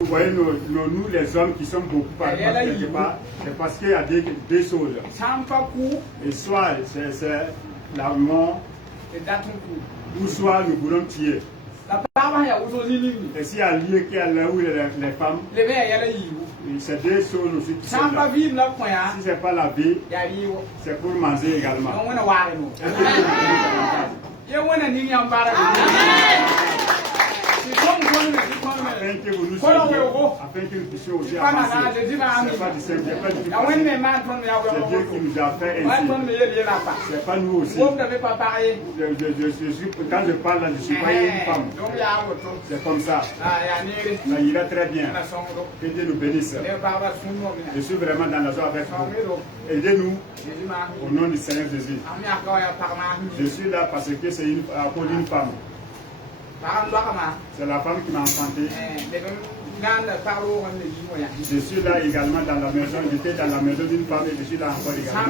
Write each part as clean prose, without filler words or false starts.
Vous voyez, nous les hommes qui sommes beaucoup par quelque part, c'est parce qu'il y a deux choses. Et soit c'est la mort, ou soit nous voulons tuer. Et s'il y a un lieu qui est là où les femmes, c'est deux choses aussi qui sont là. Si ce n'est pas la vie, c'est pour manger également. Afin que vous nous suiviez, afin que nous puissions aussi avancer. C'est pas du simple, c'est pas du tout facile. C'est Dieu qui nous a fait ainsi. C'est pas nous aussi. Quand je parle là, je suis pas une femme. C'est comme ça. Mais il va très bien. Que Dieu nous bénisse. Je suis vraiment dans la joie avec vous. Aidez-nous au nom du Seigneur Jésus. Je suis là parce que c'est à cause d'une femme. C'est la femme qui m'a enfanté. Je suis là également dans la maison. J'étais dans la maison d'une femme et je suis là encore également.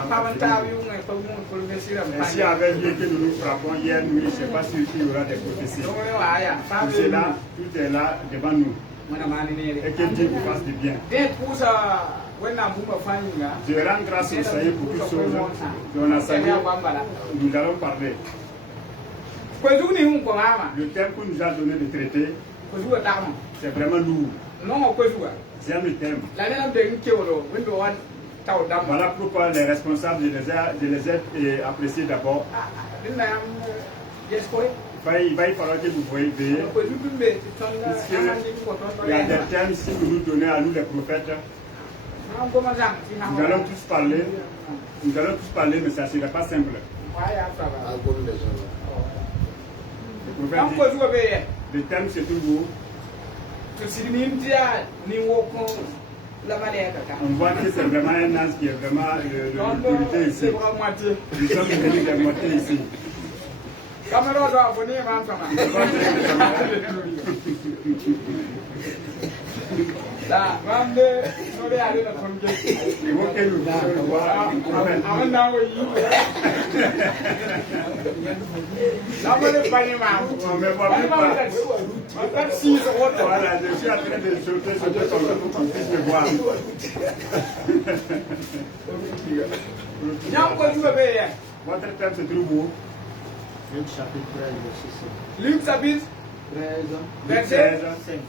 Et si avec Dieu que nous nous frappons hier nuit, je ne sais pas s'il y aura des prophéties. Tout est là devant nous. Et que Dieu vous fasse du bien. Je rends grâce au Seigneur pour toutes choses. On a salué. Nous allons parler. Le thème qu'on nous a donné de traiter, c'est vraiment lourd. J'aime le thème. Voilà pourquoi les responsables, je les ai appréciés d'abord. Il va falloir que vous voyez. Il y a des thèmes, si vous nous donnez à nous les prophètes, nous allons tous parler. Nous allons tous parler, mais ça ne sera pas simple. Le thème c'est toujours. On voit que c'est vraiment un ange qui est vraiment l'autorité ici. Nous sommes venus des moitiés ici. Voilà, je suis en train de sauter pour qu'on puisse me voir. Votre thème se trouve où? Luc chapitre 13, verset 5. Luc chapitre 13, verset 5.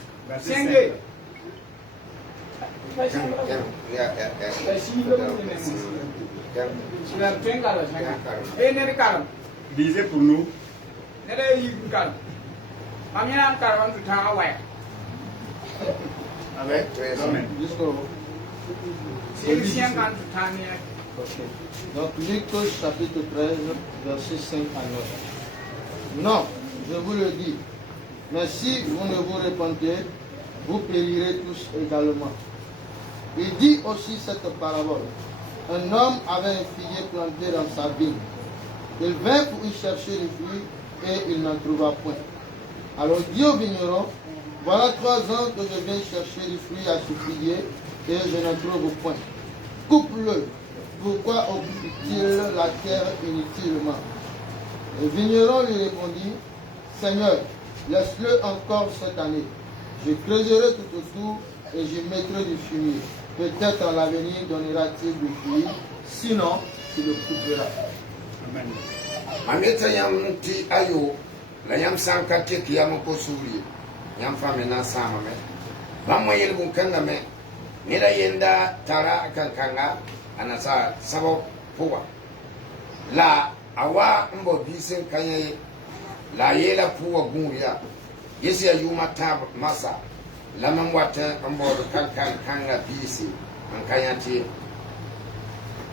Lisez pour nous. Amen. Jusqu'au Donc Luc chapitre 13, verset 5 à 9. Non, je vous le dis, mais si vous ne vous repentez, vous périrez tous également. Il dit aussi cette parabole. Un homme avait un figuier planté dans sa vigne. Il vint pour y chercher des fruits et il n'en trouva point. Alors il dit au vigneron, voilà 3 ans que je viens chercher du fruit à ce figuier et je n'en trouve point. Coupe-le. Pourquoi occupe-t-il la terre inutilement? Le vigneron lui répondit, Seigneur, laisse-le encore cette année. Je creuserai tout autour et je mettrai du fumier. Peut-être à l'avenir donnera-t-il du fruit, sinon tu le couperas. Amen. Ameta yam ti ayo la yam sanka te ki yam ko suri yam fami na sama me bamma yel bun kanga me ni da yenda tara kan kanga anasa sabo puwa la awa mbo bisin kanye la yela puwa gunriya yesi ya yuma tab masa la mamwata mbo kan kanga bisi an kanyati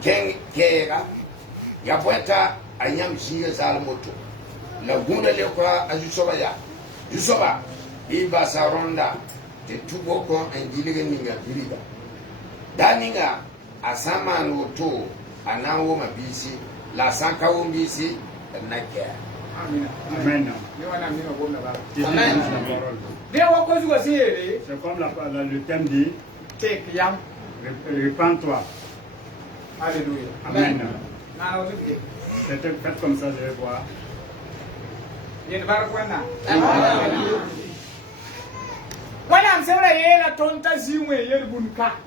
ken kera ya bweta anyam shiga salmoto la gunda le ko ajusoba ya jusoba iba saronda te tubo ko enjiliga ninga biriga daninga asama no to anawo mabisi la sanka wo mbisi nake Amen. Amen. Amen. C'est comme le thème dit, répands-toi. Alléluia. Amen. Faites comme ça, je vais voir. Voilà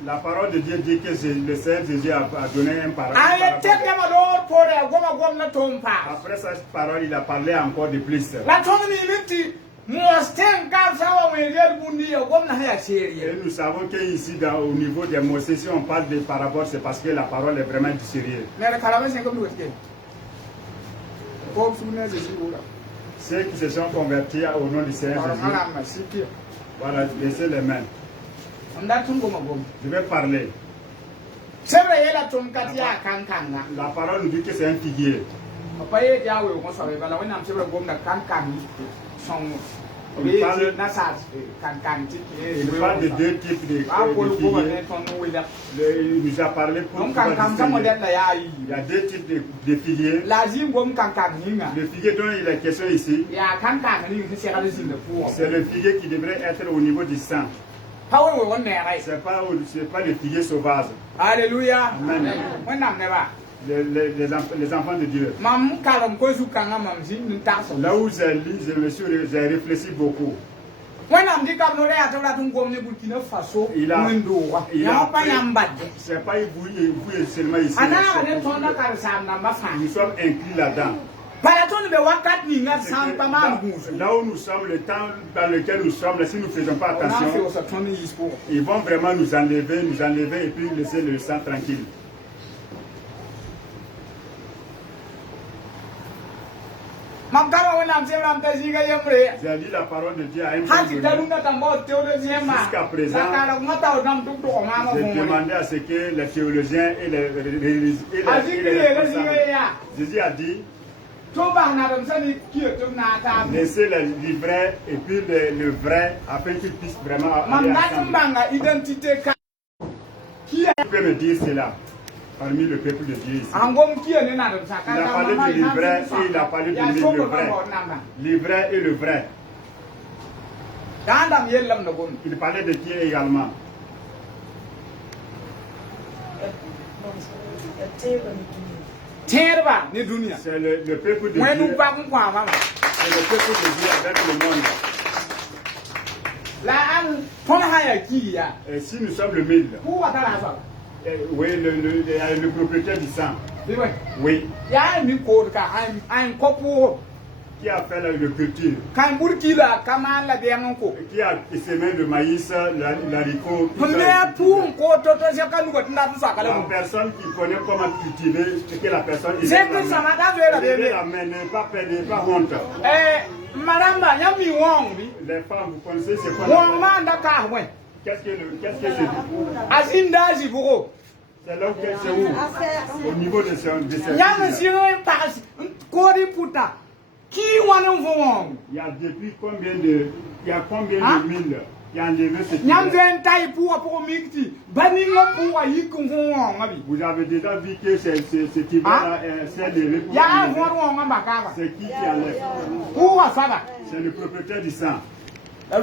La parole de Dieu dit que le Seigneur Jésus a donné un parole. Après cette parole, il a parlé encore de plus. Et nous savons qu'ici, au niveau des Mosées, si on parle de parabole, c'est parce que la parole est vraiment du sérieux. Ceux qui se sont convertis au nom du Seigneur Jésus, voilà, laissez les mains. Je vais parler. La parole nous dit que c'est un figuier. Il parle de deux types de figuiers. Il nous a parlé pour il y a deux types de figuiers. Le figuier dont il est question ici, c'est le figuier qui devrait être au niveau du sang. C'est pas le figuier sauvage. Alléluia. Amen. Les enfants de Dieu. Là où j'ai lu, j'ai réfléchi beaucoup. C'est pas vous seulement ici. Nous sommes inclus là-dedans. Là où nous sommes, le temps dans lequel nous sommes, si nous ne faisons pas attention, ils vont vraiment nous enlever et puis laisser le sang tranquille. J'ai dit la parole de Dieu à un moment jusqu'à présent, j'ai demandé à ce que les théologiens et les Jésus a dit, laissez le livret et puis le vrai afin qu'ils puissent vraiment aller ensemble. Qui peut me dire cela parmi le peuple de Dieu ici? Il a parlé du livret et il a parlé du le vrai. Livret et le vrai. Il parlait de qui également? C'est le peuple de Dieu. C'est le peuple de Dieu avec le monde. Et si nous sommes le mille, oui, le propriétaire du sang. Oui. Qui a fait le culture? Qui a semé le maïs, l'haricot? La personne qui connaît comment cultiver, c'est que la personne est la main, n'est pas honte. Les femmes, vous connaissez c'est quoi? Qu'est-ce que c'est? C'est là où c'est où? Au niveau de ce il y a depuis combien de mille qui a enlevé ce qui vous avez déjà vu que ce qui va s'est levé pour c'est qui enlève? C'est le propriétaire du sang. Et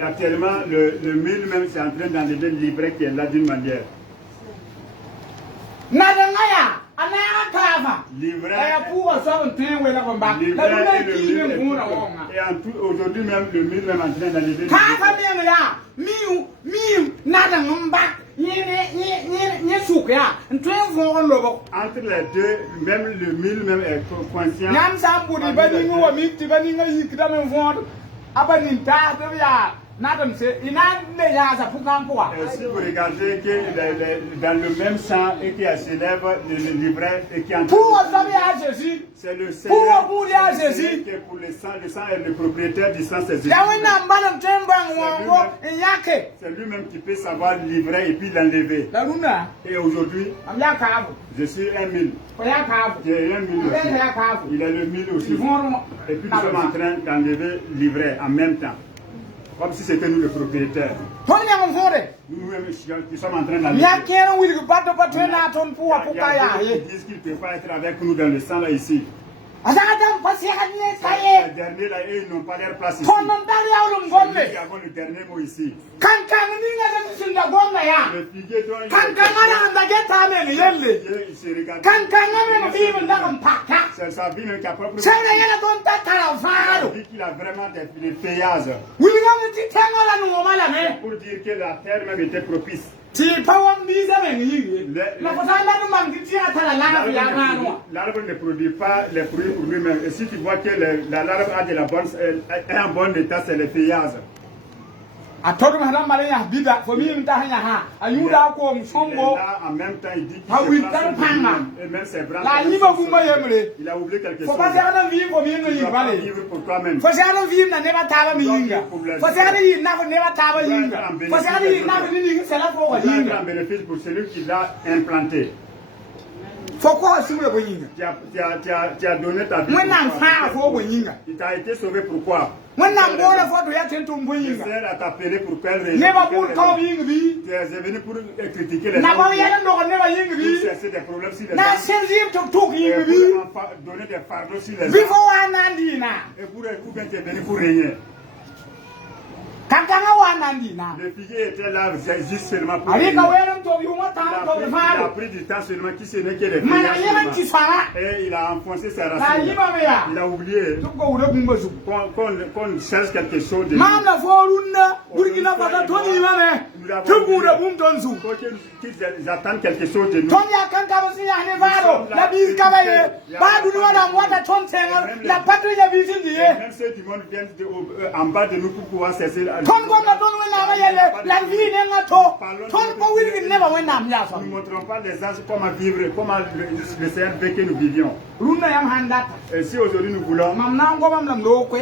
actuellement, le mille même c'est en train d'enlever le livret qui est là d'une manière. Livret et en tout, aujourd'hui même, le mille même en train d'enlever le entre les deux, même le mille même est conscient. Si vous regardez que dans le même sang et qui s'élève le livret et qui entre c'est le Seigneur que pour le sang est le propriétaire du sang, c'est lui-même qui peut savoir le livret et puis l'enlever. Et aujourd'hui, je suis un mille. J'ai un mille aussi. Il est le mille aussi. Et puis nous sommes en train d'enlever le livret en même temps. Comme si c'était nous le propriétaire. Nous-mêmes qui sommes en train d'enlever. Il y a qui disent qu'il ne peut pas être avec nous dans le sang là ici. Les derniers là, ils n'ont pas leur place ici. C'est nous qui avons le dernier mot ici. Le figuier dont il se regarde. C'est sa vie même qui a propre. Qu'il a vraiment des feuillages. Pour dire que la terre même était propice. L'arbre ne produit pas les fruits pour lui-même. Et si tu vois que l'arbre a de la bonne, est en bon état, c'est le feuillage. En même temps, il dit qu'il et même ses branches. Il a oublié quelque chose. Tu dois pas vivre pour toi-même. Un bénéfice pour celui qui l'a implanté. Tu as donné ta vie. Il t'a été sauvé pourquoi? Le Seigneur a t'appelé pour quelle raison? Tu es venu pour critiquer les gens, pour chercher des problèmes sur les gens, pour donner des fardeaux sur les gens, et pour bien tu es venu pour régner. Le figuier était là juste seulement pour régner. Il a pris du temps seulement qui ce n'est que les feuillages. Et il a enfoncé sa racine. Il a oublié qu'on cherche quelque chose de lui. Qu'ils attendent quelque chose de nous. Même ceux du monde viennent en bas de nous pour pouvoir cesser. Nous ne montrons pas les anges comment vivre, comment le Seigneur veut que nous vivions. Et si aujourd'hui nous voulons, je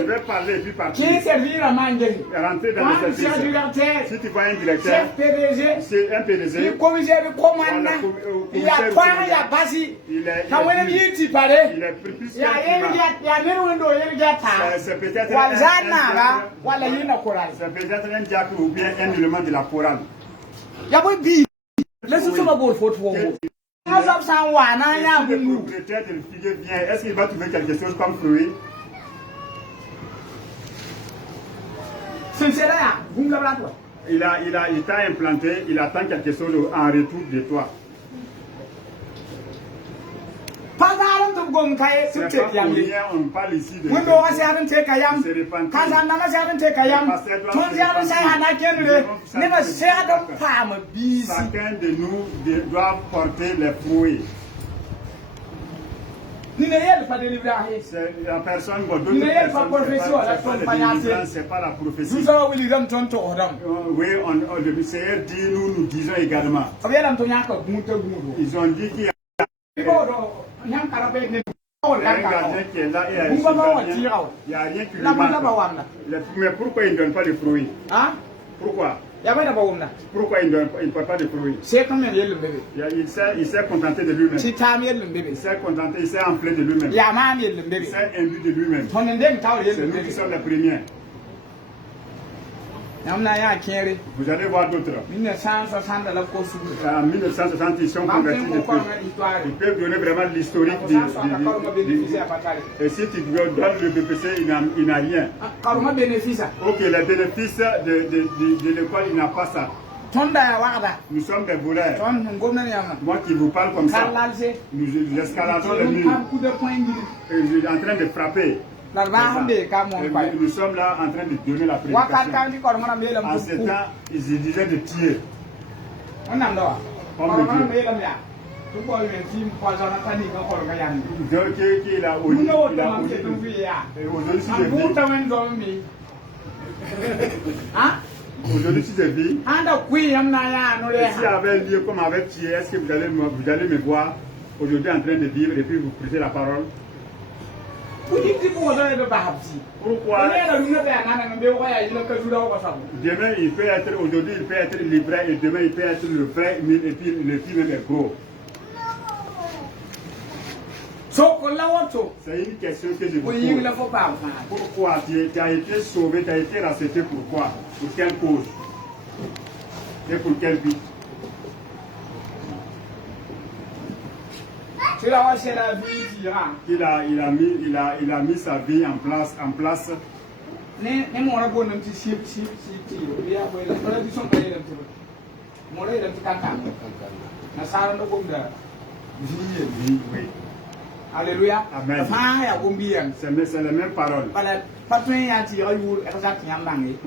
vais parler et puis partir. Rentrer dans le service. Si tu vois un directeur, c'est un PDG, il est plus c'est peut-être un diacre ou bien un élément de la chorale. Le propriétaire de figuier vient, est-ce qu'il va trouver quelque chose comme fruit? Il t'a implanté, il attend quelque chose en retour de toi. On parle ici de chacun de nous doit porter les fruits. La personne, c'est pas la prophétie. Oui, le Seigneur dit, nous disons également. Ils ont dit qu'il y a un gardien qui est là et il n'y a rien qui lui manque. Mais pourquoi il ne donne pas de fruits? Pourquoi? Pourquoi il ne porte pas de fruits? Il s'est contenté de lui-même. Il s'est contenté, il s'est enflé de lui-même. Il s'est imbu de lui-même. C'est nous qui sommes les premiers. Vous allez voir d'autres. En 1960, ils sont convertis depuis. Ils peuvent donner vraiment l'historique et si tu donnes le BPC, il n'a rien. Ok, les bénéfices de l'école, il n'a pas ça. Nous sommes des voleurs. Moi qui vous parle comme ça, nous escaladons le mur. Je suis en train de frapper. Nous sommes là en train de donner la prédication. En ce temps, ils disaient de tirer. Aujourd'hui, si je vis, si avait lieu comme avec Thier, est-ce que vous allez me voir aujourd'hui en train de vivre et puis vous prêcher la parole? Pourquoi? Demain il peut être, aujourd'hui il peut être livré et demain il peut être le vrai et puis le film même est gros. C'est une question que je vous pose. Pourquoi tu as été sauvé, tu as été racheté, pourquoi? Pour quelle cause? Et pour quel but? Il a mis sa vie en place Alléluia. Amen. C'est la même parole. On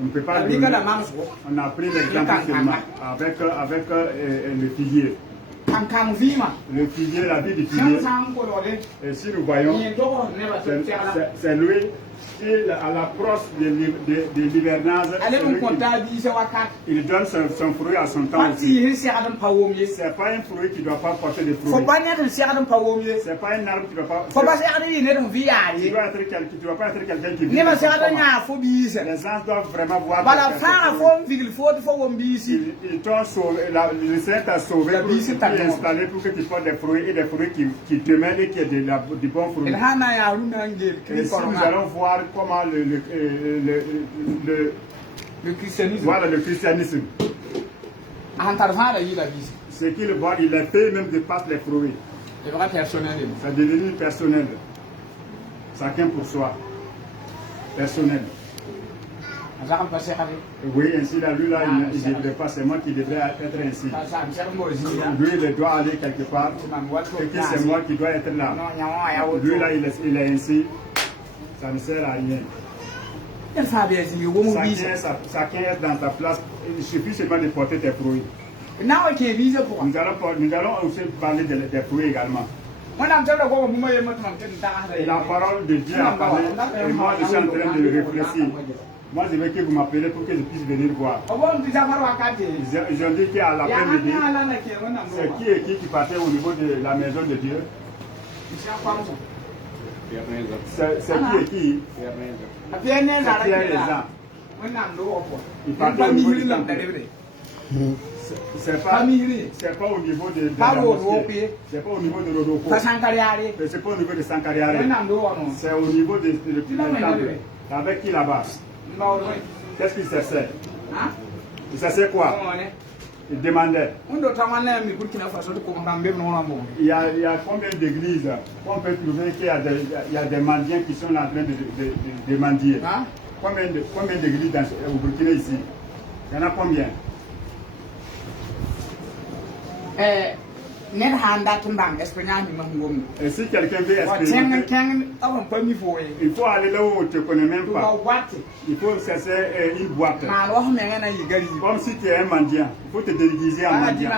ne peut pas donner. On a pris l'exemple seulement avec le figuier. Le figuier, la vie du figuier. Et si nous voyons, c'est lui qui, à l'approche de l'hivernage, il donne son fruit à son temps aussi. Ce n'est pas un fruit qui ne doit pas porter de fruits. Ce n'est pas un arbre qui ne doit pas. Tu ne dois pas être quelqu'un qui vit. Les gens doivent vraiment voir. Ils t'ont sauvé, le Seigneur t'a sauvé pour t'installer pour que tu portes des fruits et des fruits qui te mènent et qui est du bon fruit. Et si nous allons voir comment le christianisme. Voilà le christianisme. Ce qu'il voit, il a fait même de passer les fruits. C'est devenu personnel. Chacun pour soi. Personnel. Oui, ainsi là, lui là, il ne devrait pas, c'est moi qui devrais être ainsi. Lui, il doit aller quelque part, et que c'est moi qui dois être là. Lui là, il est ainsi, ça ne sert à rien. Chacun est dans ta place, il suffit seulement de porter tes fruits. Nous allons aussi parler des fruits également. Et la parole de Dieu a parlé, et moi je suis en train de réfléchir. Moi, je veux que vous m'appelez pour que je puisse venir voir. Ils ont dit qu'à l'après-midi, c'est qui partait au niveau de la maison de Dieu. C'est qui? C'est Pierre et Jean. Ils partaient au niveau du temple. C'est pas au niveau de la mosquée. C'est pas au niveau de Rodoko. C'est pas au niveau de Sankariare. C'est au niveau du temple. Avec qui là-bas? Qu'est-ce qu'il cherchait? Il cherchait quoi? Il demandait. Il y a combien d'églises qu'on peut trouver qu'il y a des mendiants qui sont en train de mendier? Combien d'églises au Burkina ici? Il y en a combien? Et si quelqu'un veut expérimenter, il faut aller là où on ne te connaît même pas. Il faut chercher une boîte. Comme si tu es un mendiant, il faut te déguiser en mendiant.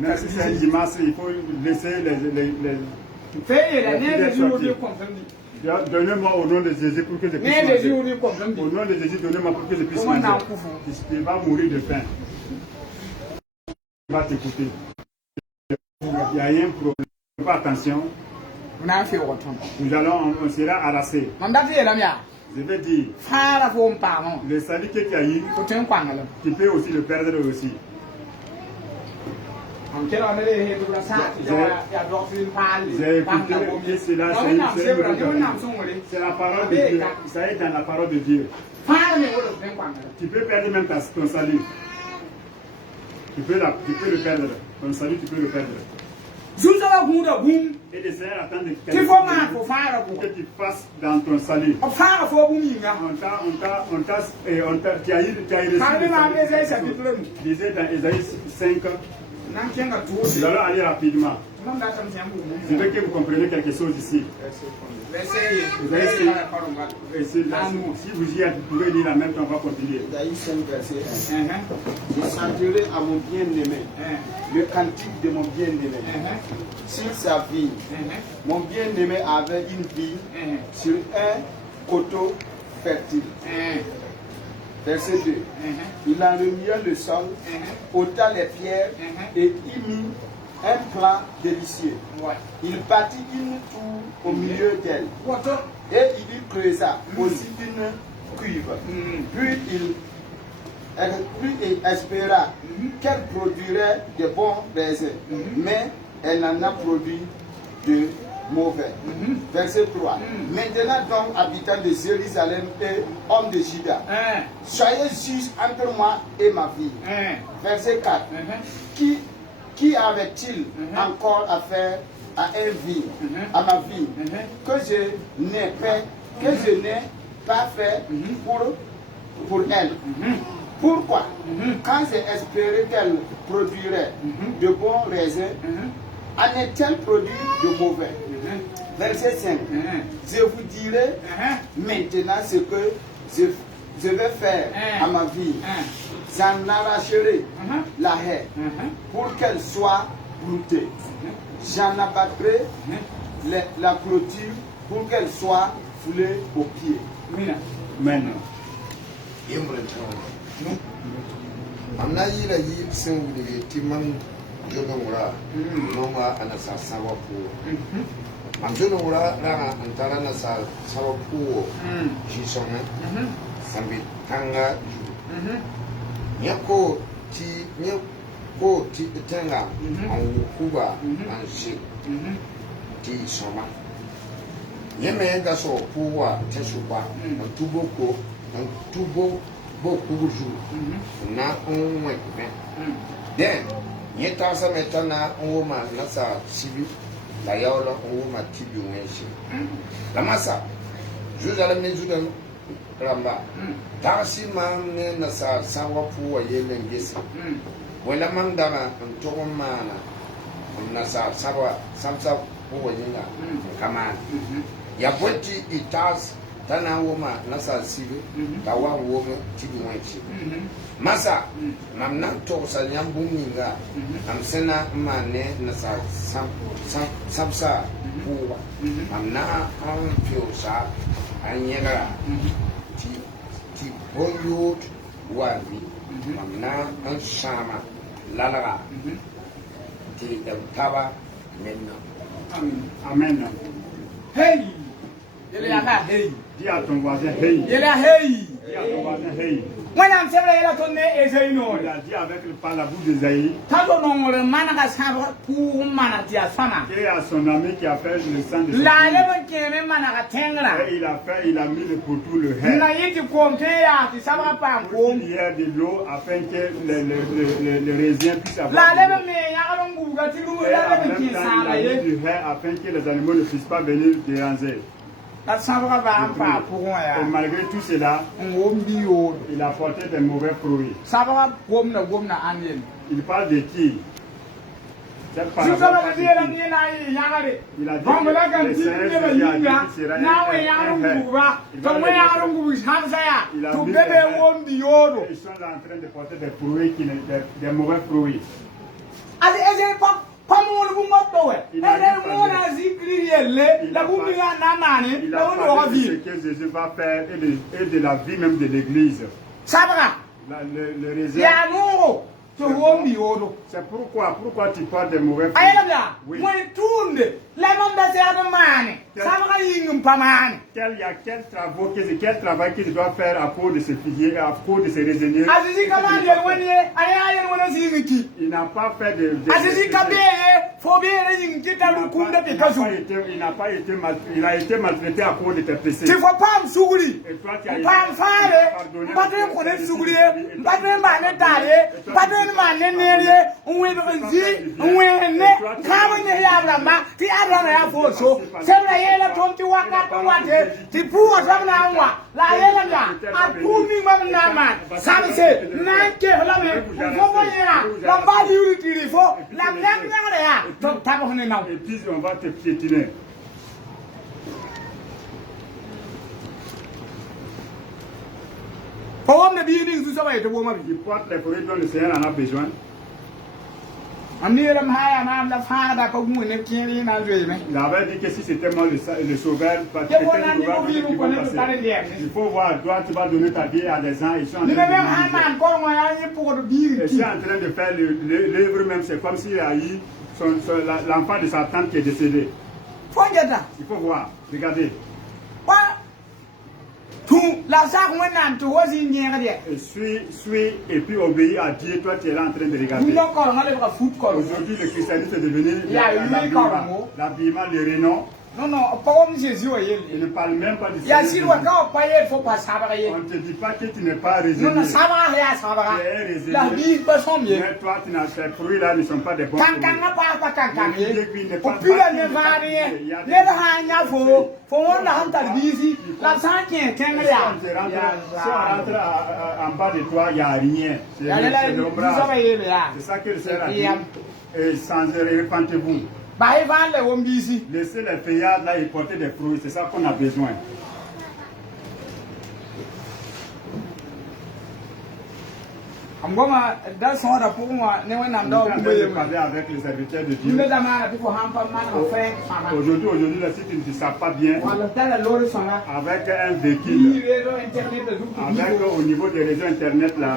Même si c'est un dimanche, il faut laisser les donnez-moi au nom de Jésus pour que je puisse manger. Au nom de Jésus, donnez-moi pour que je puisse manger. Tu vas mourir de faim. Il va t'écouter. Il y a un problème. Fais pas attention. On sera harassé. Je vais dire, le salut que tu as eu, tu peux aussi le perdre aussi. J'ai écouté que cela, c'est la parole de Dieu. Ça est dans la parole de Dieu. Tu peux perdre même ton salut. Tu peux le perdre. Ton salut, tu peux le perdre. Et le Seigneur attend de que tu fasses dans ton salut. Tu as reçu. Disait dans Ésaïe 5. Nous allons aller rapidement. Je veux que vous compreniez quelque chose ici. Si vous y êtes, vous pouvez lire en même temps, on va continuer. Ésaïe 5, verset 1. Je chanterai à mon bien-aimé le cantique de mon bien-aimé sur sa vie. Mon bien-aimé avait une vie sur un coteau fertile. Verset 2. Il en remua le sol, ôta les pierres et y mit un plat délicieux. Il bâtit une tour au milieu d'elle et il y creusa aussi une cuve. Puis il espéra qu'elle produirait de bons raisins, mais elle n'en a produit de mauvais. Verset 3. Maintenant donc, habitants de Jérusalem et hommes de Juda, soyez juges entre moi et ma vie. Verset 4. Qui avait-il encore à faire à ma vie, que je n'ai pas fait pour elle. Pourquoi? Quand c'est espéré qu'elle produirait de bons raisins, en est-elle produit de mauvais? Verset 5. Je vous dirai maintenant ce que je vais faire à ma vie. J'en arracherai la haie pour qu'elle soit broutée. J'en abattrai la clôture pour qu'elle soit foulée aux pieds. Amen. Amna yila yi sen wuli timam jono wura noma ana sa sawa pu am jono wura na antara na sa sawa pu ji sona sambi tanga nyako ti tanga an kuba an shi ti soma nyeme ga so puwa teshuba an tuboko an tubo beaucoup na on then yeta sa metana on ma na sa sibi la yaola on ma tibi wenshi la masa juzala mejudan ramba tarsi ma ne na sa sawa pu wa yele ngesi wala mandama to mana na sa sawa samsa pu wa yinga kama ya boti itas tana woma nasa sibe tawa woma tibi wanchi masa mamna to sa nyambu ninga amsena mane nasa samsa kuwa mamna an fiosa anyera ti boyot wabi mamna an shama lalara ti taba menna Amen. Hey! Il est là, hey! Dis à ton voisin, hey. Il est là, hey! Dis à ton voisin, hey. Moi, je sais que il a tourné et c'est une autre. Il a dit par la bouche d'Esaïe. Quand on a le manaka sabre pour manaka fama. Et à son ami qui a fait le sang de son La fils. lèvre qui est manaka tengla. Et il a mis le poteau, le haie. Na yiti compte ya ti sabra pa ko. Il y a de l'eau afin que le raisin puisse avoir. La lèvre me ya ka ngu ga ti lu Et la en lèvre même qui temps, sala il a ye. mis du haie afin que les animaux ne puissent pas venir déranger. La sabra ba pa pour ya. Et malgré tout cela, Ngom bi yo. il a porté des mauvais fruits. Sabra gom na anien. Il parle de qui? Cette Si parole ça va parle de dire la qui? ni na yi ya ga de. Il a dit Bon la que kan le ti Seigneur ne se ba dit à yi qui ya. qui sera Na we ya un ngu ba. Il To va we le ya laisser. ngu hamsa Il ya. a To mis bebe le wom bi yo. Ils sont en train de porter des fruits des mauvais fruits. Asi ese pa mo lu mo to we. E de mo na zikri yele. La bu mi ga na mani. Il La a wo do parlé de vi. ce que Jésus va faire et de la vie même de l'Église. Sabra. Le raisin. Ya nungo. To wom bi yo. C'est pourquoi tu portes des mauvais fruits. Ayela bia. Oui. Mo tunde. La mam da se ado mani. Sabra yingum pa mani. Quel travail qu'il doit faire à cause de ces figuiers, à cause de ces raisiniers. Asisi kama yel woni ayen wona zingiki. Il n'a pas fait de Asisi kabe fo be ying kita lu kunda te kasu. Il a été maltraité à cause de tes péchés. Ti fo pam suguri. Et toi tu as été Pam fare. pardonné. Patre ko ne suguri. Patre ma ne tare. Patre ma ne nere. Unwe nzi. Unwe ne. Kama ne ya blamba. Ti abla ya fo so. Semna yela tomti waka wate. Ti puwa samna anwa. La yela ya. Atumi mamna man. Samse. Nanke la me. Fo bo ya. La ba yuri tiri fo. La nek na ya. Tom tabo ne na. Et puis on va te piétiner. Pour ne bien nous ça va être bon ma vie. Il porte les fruits dont le Seigneur en a besoin. Amni ram haya na la fa da ko mu ne kiri na zoe me. Il avait dit que si c'était moi le sauveur, parce que il faut voir, toi tu vas donner ta vie à des gens, ils sont en train de faire l'œuvre même, c'est comme s'il y a eu l'enfant de sa tante qui est décédé. Il faut voir, regardez. Et suis et puis obéis à Dieu, toi tu es là en train de regarder. Aujourd'hui le christianisme est devenu l'habillement, le renom, Non, non, pas comme Jésus. Il ne parle même pas du Il y a Seigneur si Jésus. il faut pas savoir. On ne te dit pas que tu n'es pas Non, résigné. non, ça va, ça va. Tu es résigné. La vie peut son mieux. Mais toi, tes fruits là ne sont pas des bons Quand fruits. on a plus la nevarier, les hanya faut on la hanta busy, la santé Si on rentre en bas de toi, il n'y a rien. C'est l'ombrage. C'est ça que le Seigneur a dit. Et sans repentez-vous. Laissez les feuillades là et porter des fruits. C'est ça qu'on a besoin. I'm going to that's not a poor one. No one I'm not Parler avec les serviteurs de Dieu. Aujourd'hui, si tu ne te sens pas bien, avec un véhicule, avec au niveau des réseaux internet là,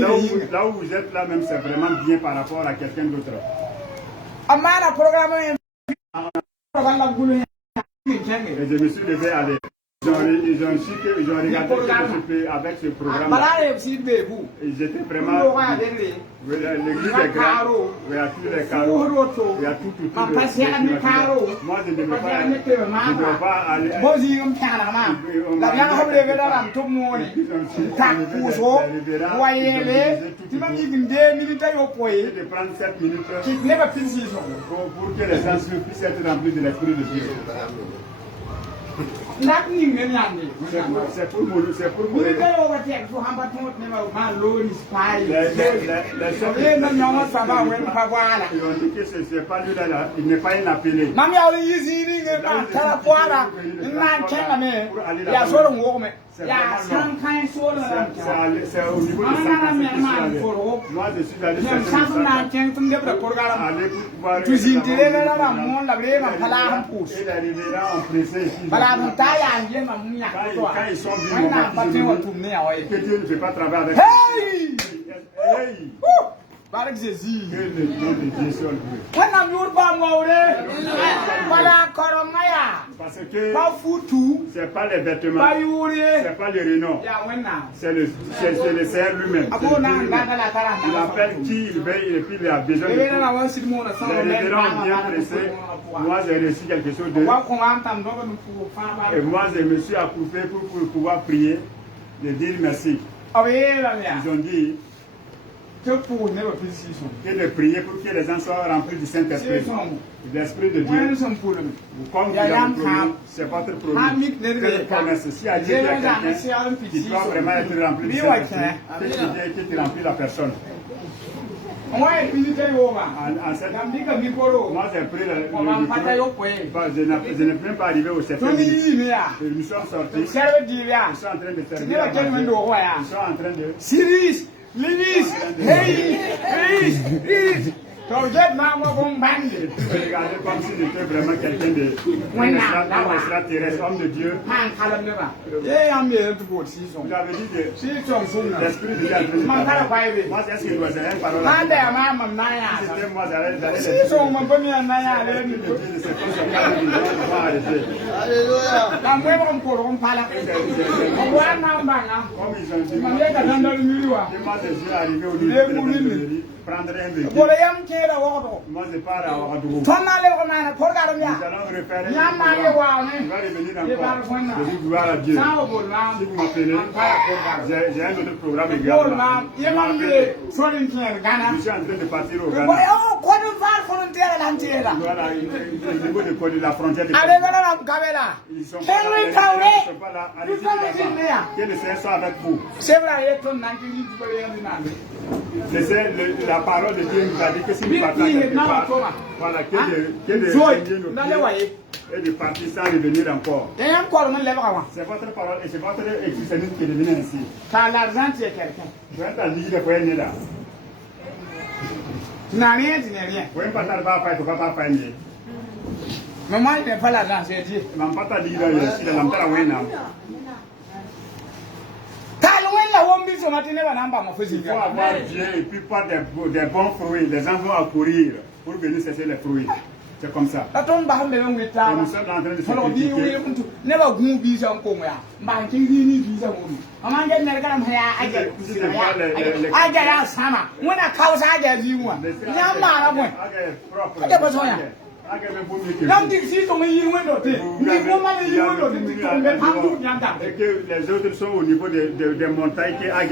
là où vous êtes là même, c'est vraiment bien par rapport à quelqu'un d'autre. Et je me suis levé avec. Ils ont regardé avec ce programme. Ils étaient vraiment. L'église est grande. Il y a tous les carreaux. Il y a tout. Moi, je ne devais pas aller. De prendre 7 minutes pour que les gens puissent être remplis de l'Esprit de Dieu. C'est pour vous. Ils ont dit que ce n'est pas lui là, il n'est pas un appelé. C'est au niveau de ça. Moi, je suis allé quand ils sont venus, que Dieu ne fait pas travailler avec eux. Barak Jésus. Que le nom de Dieu soit loué. Parce que c'est pas les vêtements, c'est pas les renom, c'est le Seigneur lui-même. Il appelle qui il veut et puis il a besoin de tout. Les révérends ont bien pressé. Moi j'ai reçu quelque chose de... Et moi je me suis approuvé pour pouvoir prier, de dire merci. Ils ont dit que de prier pour que les gens soient remplis du Saint-Esprit, l'Esprit de Dieu. Comme vous avez promis, c'est votre promis. Si à Dieu il y a quelqu'un qui doit vraiment être rempli du Saint-Esprit, que tu remplis la personne. Moi j'ai pris je n'ai même pas arrivé au septième minute. Nous sommes sortis. Ils sont en train de servir. Ils sont en train de... Ladies, hey, Regardez comme si j'étais vraiment quelqu'un de extraterrestre, homme de Dieu. Vous avez dit que l'Esprit de Dieu a fait parler. Moi, est-ce qu'il doit dire une parole à Dieu? C'était moi, j'allais comme ils ont dit, moi, je suis arrivé au niveau de la prendre un véhicule. Moi, je pars à Ouagadougou. Nous allons refaire un programme. Il va revenir encore. Je dis gloire à Dieu. Si vous m'appelez, j'ai un autre programme également. Je suis en train de partir au Ghana. Voilà, au niveau de la frontière de Ghana. Ils sont pas là. Allez-y là-bas. Que le Seigneur soit avec vous. La parole de Dieu nous a dit que si nous partons quelque part, voilà, que de et de partir sans revenir encore. C'est votre parole et c'est votre christianisme qui est devenu ainsi. Quand l'argent tu es quelqu'un. Tu es en train de faire là. Tu n'as rien, tu n'es rien. Tu n'as pas de tu vas pas faire. Mais moi, je n'ai pas l'argent, c'est Dieu. Tu n'as pas de l'argent, c'est Dieu. Il faut avoir Dieu et puis pas des bons fruits. Les gens vont accourir pour venir chercher les fruits. C'est comme ça. La tombe va me Nous sommes en train de se critiquer. Never go be some comewhere. Banking the I'm not getting a gun here. I get out summer. When I cause I get you one. Young man, I went. I get what's on. Non, si on met une note, mais comment et que les autres sont au niveau des montagnes qui a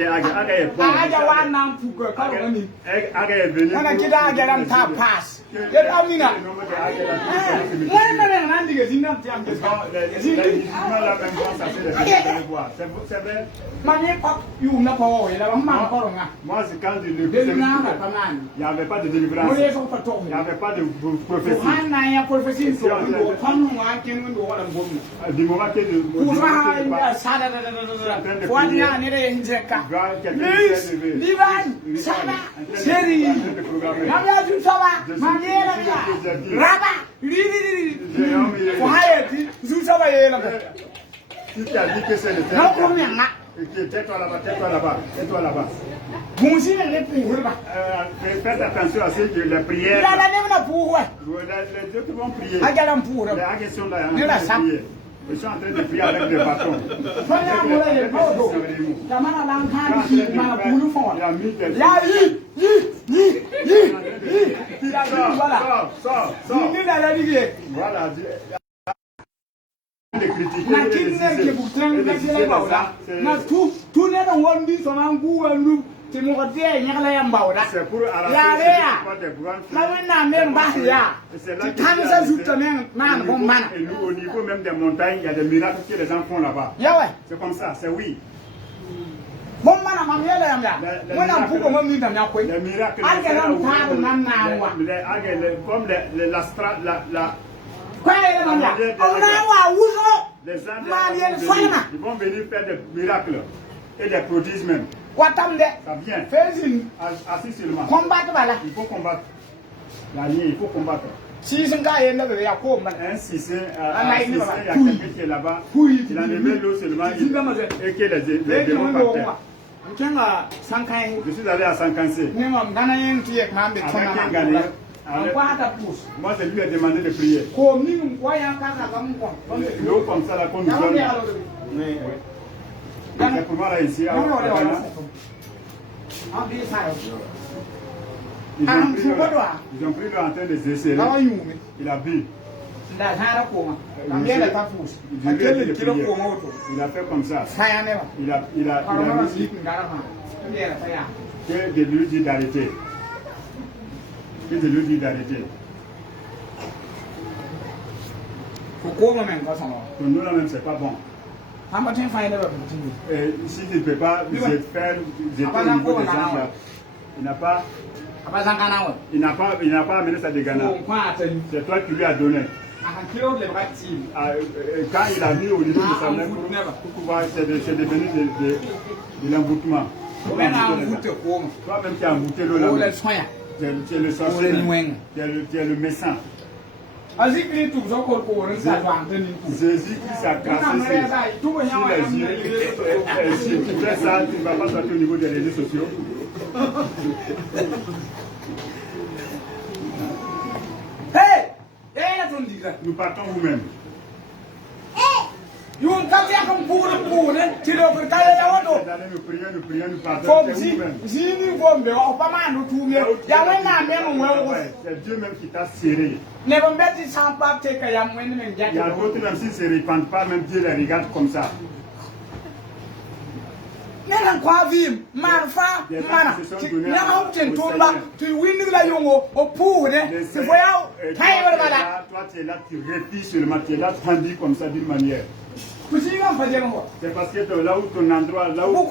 pass. Let Amina. Moi, c'est quand il n'y avait pas de délivrance, il n'y avait pas de prophétie. Du moment que si tu as dit que c'est le terme, tais-toi là-bas. Faites attention à ce que les prières. Les autres vont prier. Les sont là, ils sont en train de prier avec des bâtons. Voilà. De critiquer, c'est pour arracher et nous, au niveau même des montagnes, il y a des miracles que les gens font là-bas. C'est comme ça, c'est oui. Les miracles, comme ils vont venir faire des miracles et des prodiges même. Ça vient. Assis seulement. Il faut combattre. La ligne, il faut combattre. Un Sissin, il y a quelqu'un qui est là-bas. Il a levé l'eau seulement et que les démons partent. Je suis allé à Sankansé. Moi, je lui ai demandé de prier. L'eau comme ça, là, qu'on nous donne. C'est pour moi là ici. Ils ont pris l'eau en train de se serrer. Il a bu. Il a fait comme ça. Il a mis que de lui dire d'arrêter. Pour nous là même c'est pas bon. Si tu ne peux pas faire jeter au niveau des gens là, il n'a pas amené ça de Ghana. C'est toi qui lui as donné. Quand il a mis au niveau de sa main pour pouvoir, c'est devenu de l'emboutement. Toi-même qui as embouté l'eau là. Tu es le sorcier, tu es le médecin. Jésus-Christ a cassé sur les yeux. Si tu fais ça, tu ne vas pas sortir au niveau des réseaux sociaux. Nous partons vous-même. Nous partons vous-même. C'est Dieu même qui t'a serré. Il y a d'autres même s'ils ne se répandent pas, même Dieu les regarde comme ça. Toi tu es là, tu réfléchis seulement, tu es là tendu comme ça d'une manière. C'est parce que là où ton endroit, là où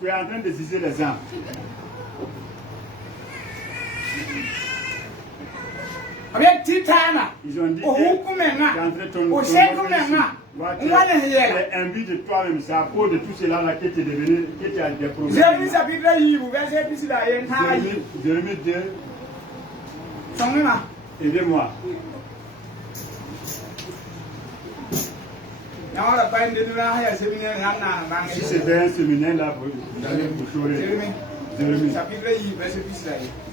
tu es en train de viser les gens. Ils ont dit que c'est un but de toi-même, c'est à cause de tout cela là que tu es devenu, que tu as des problèmes. Jérémie 2. Aidez-moi. Si c'était un séminaire là, vous allez vous chourer.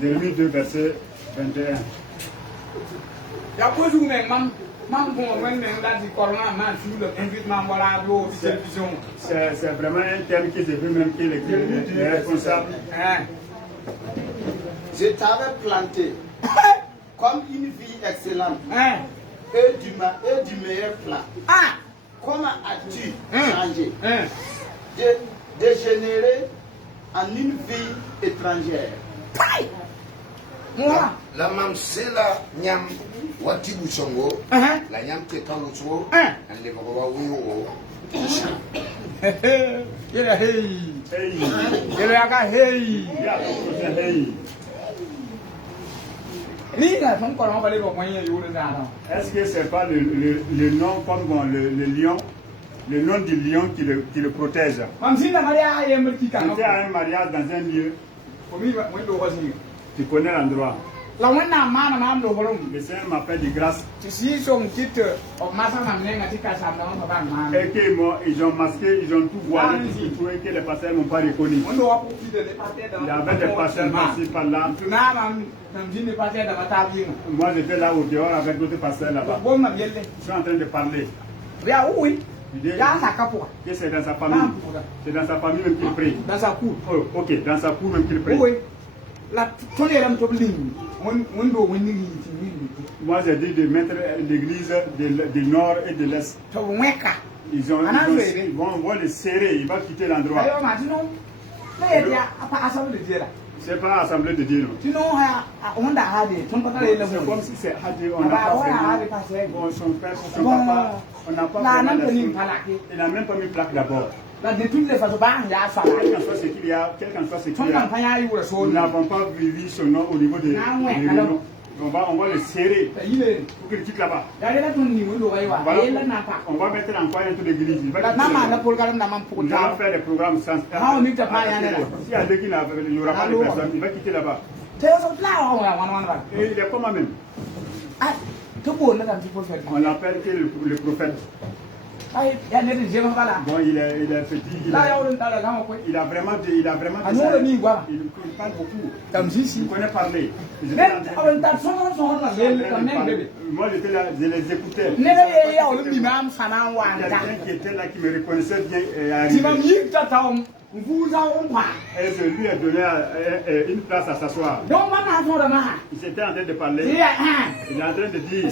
Jérémie 2, verset 21. Ya pose ou même maman bon même là du corona man sur le invitement voilà de télévision. C'est vraiment un thème qui se veut même que les responsables. Je t'avais planté comme une fille excellente et du meilleur plat. Comment as-tu changé, dégénéré en une fille étrangère? La mam sela nyam wati busongo la nyam te ka wuso an le baba wuyo Yela hey yela ka hey ni là son colon va aller voir moyen yo le là. Est-ce que c'est pas le nom comme bon, le lion, le nom du lion qui le protège? Mam si na Maria y a un petit Quand tu es à un mariage dans un lieu, tu connais l'endroit. La wana mana mam do holum. Le Seigneur m'appelle de grâce. Tu sais son kit au masa mamlenga tika samna on va man. Et que moi ils ont masqué, ils ont tout voilé, tout et que les pasteurs n'ont pas reconnu. On doit profiter des pasteurs. Il y avait des pasteurs par-ci par-là. Tu n'as même dit des pasteurs dans ta vie. Moi j'étais là au dehors avec d'autres pasteurs là-bas. Ils sont en train de parler. Oui. Que c'est dans sa famille. C'est dans sa famille même qu'il prie. Dans sa cour. Oh, ok, dans sa cour même qu'il prie. Oui. La tolérance moi j'ai dit de mettre l'église du nord et de l'est. Ils vont le serrer, il va quitter l'endroit. C'est pas assemblée de Dieu. C'est comme si c'est Hadi, on n'a pas fait. Bon, son père, son papa, on n'a pas fait. Il n'a même pas mis plaque d'abord. De toutes les façons, quel qu'en soit ce qu'il y a, nous n'avons pas vu son nom au niveau de l'union. On va le serrer pour qu'il quitte là-bas. On va mettre en coin toute l'église. Nous allons faire des programmes sans. S'il y a deux qui il n'y aura pas de personne, il va quitter là-bas. Et il est comment même? On l'appelle le prophète. Bon, il est petit, il a vraiment il parle beaucoup. Il connaît parler. Moi j'étais là, je les écoutais. Il y a quelqu'un qui était là qui me reconnaissait bien et arrivé. Et je lui ai donné une place à s'asseoir. Il s'était en train de parler. Il est en train de dire. Il est en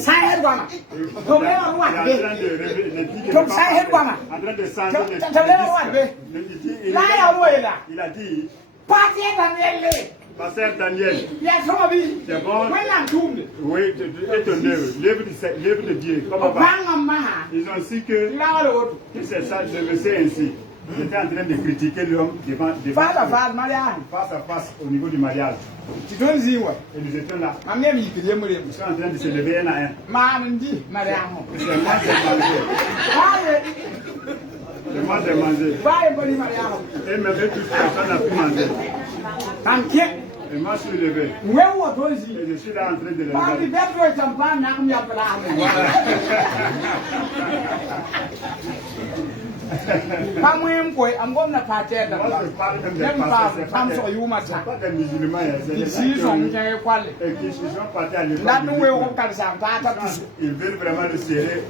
train de changer il a dit. Pasteur Daniel. C'est bon. Oui, l'œuvre de Dieu. Ils ont su que c'est ça, je le sais ainsi. J'étais en train de critiquer l'homme devant face à face au niveau du mariage. Et nous étions là. Ils sont en train de se lever un à un. C'est moi j'ai mangé. Et même tout ça, on a pu manger. Et moi je suis levé. Et je suis là en train de lever. I'm going to party at the ils veulent vraiment le serrer.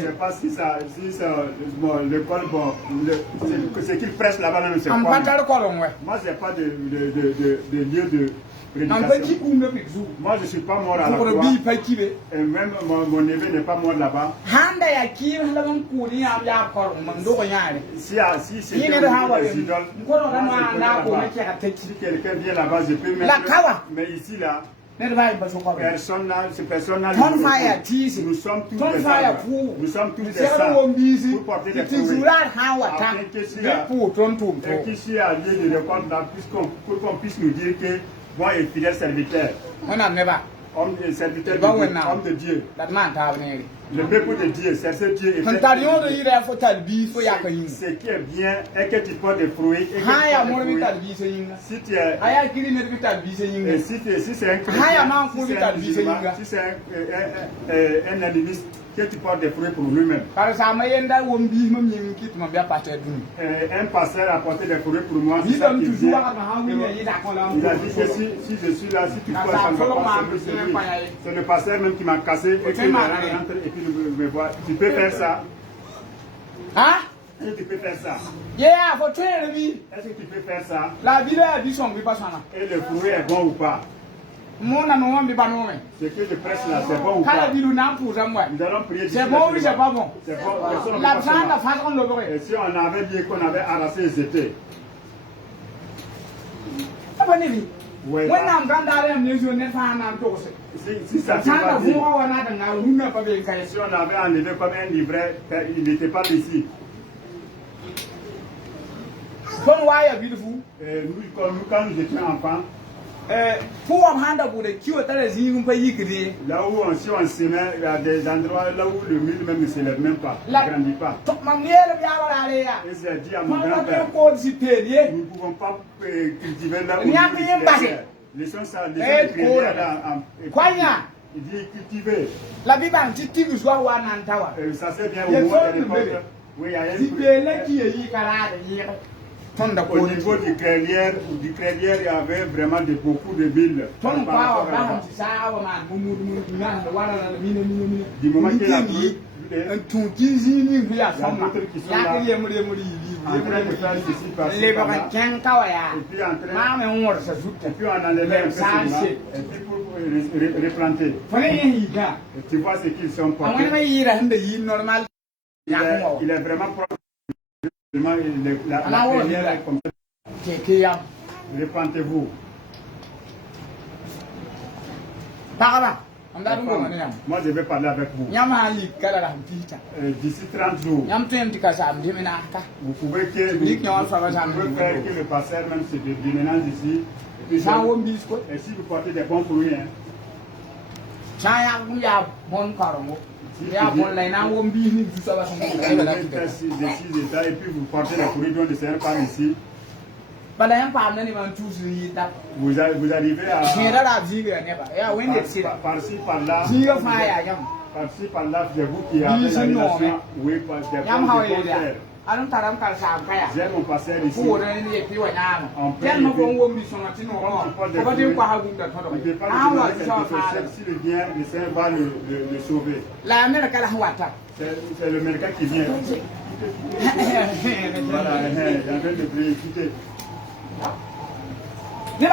C'est pas si ça, bon, le col, bon, ce qu'il presse là-bas, c'est quoi. Moi, j'ai pas de lieu de prédication. Moi, je ne suis pas mort à la croix. Et même mon neveu n'est pas mort là-bas. Si c'est si quelqu'un vient là-bas, je peux mettre. Mais ici, là, personne n'a nous sommes tous des arbres. Nous sommes tous des arbres pour porter des fruits. Et qu'ici, à lieu de récolte, pour qu'on puisse nous dire que moi, je suis fidèle serviteur. Homme de serviteur, homme de Dieu. Le peuple de Dieu, c'est ce Dieu. Ce qui est bien est que tu portes des fruits. Si tu es. Si c'est un chrétien, si c'est un animiste que tu portes des fruits pour lui-même. Par exemple, il y a un wombi, même qui m'a bien passé. Un pasteur a porté des fruits pour moi. Il a dit que si je suis là, si tu peux, ça ne va pas. C'est le pasteur même qui m'a cassé et puis me voit. Tu peux faire ça? Hein? Est-ce que tu peux faire ça? Yeah, faut tuer le vie. Est-ce que tu peux faire ça? La vie est du son, pas ça. Et le fruit est bon ou pas? Mon nom n'est pas nommé. Ce que je presse là, c'est bon ou pas? Nous allons prier. C'est bon ou c'est pas bon? C'est bon. L'argent, la façon de le Et si on avait dit qu'on avait arraché les étés? Oui. When I'm grand darling, you never find out. Si ça Si si on avait enlevé comme un livret, il n'était pas ici. Don't why beautiful. Nous, quand nous étions enfants, pour hand up with a cure that is even payé. Là où on s'aimait, il y a des endroits là où le mille même ne s'élève même pas, ne grandit pas. Et j'ai dit à mon grand-père, nous ne pouvons pas cultiver là où laissons ça, laissons là. Il dit cultiver. La Bible dit que tu sois one and tower. Ça c'est bien au moins de l'époque. Oui, il y a au niveau du crélière, il y avait vraiment beaucoup de billes. Du moment qu'il a plu, et puis on enlevait un peu cela, et puis pour replanter. Et tu vois ce qu'ils sont portés. Il est vraiment propre. La crélière est comme ça. Repentez-vous. Moi je vais parler avec vous. D'ici 30 jours, vous pouvez faire que le pasteur même se déménage ici. Et si vous portez des bons fruits, et puis vous portez les fruits dont le Seigneur parle ici. Vous arrivez à par-ci par-là. Par-ci par-là, c'est vous qui avez la relation. Oui, j'ai mon pasteur ici. On peut si le bien, le Seigneur va le sauver. C'est le Américain qui vient. Voilà, il est en train de prier. Écoutez. S'il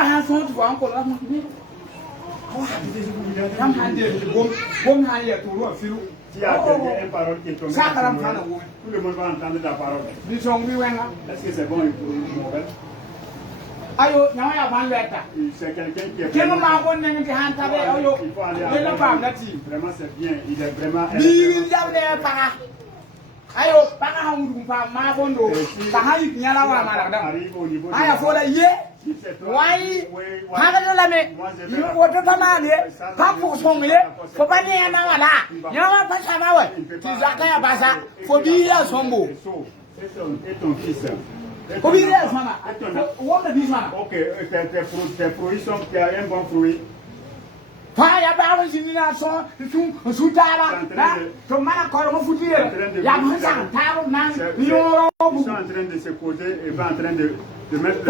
y a une parole qui est tombée, tout le monde va entendre la parole. Est-ce que c'est bon pour une mauvaise? C'est quelqu'un qui est vraiment... Il faut aller à vraiment c'est bien. Il est vraiment... Ok, tes fruits sont un bon fruit. Ils sont en train de se poser et pas en train de mettre le ne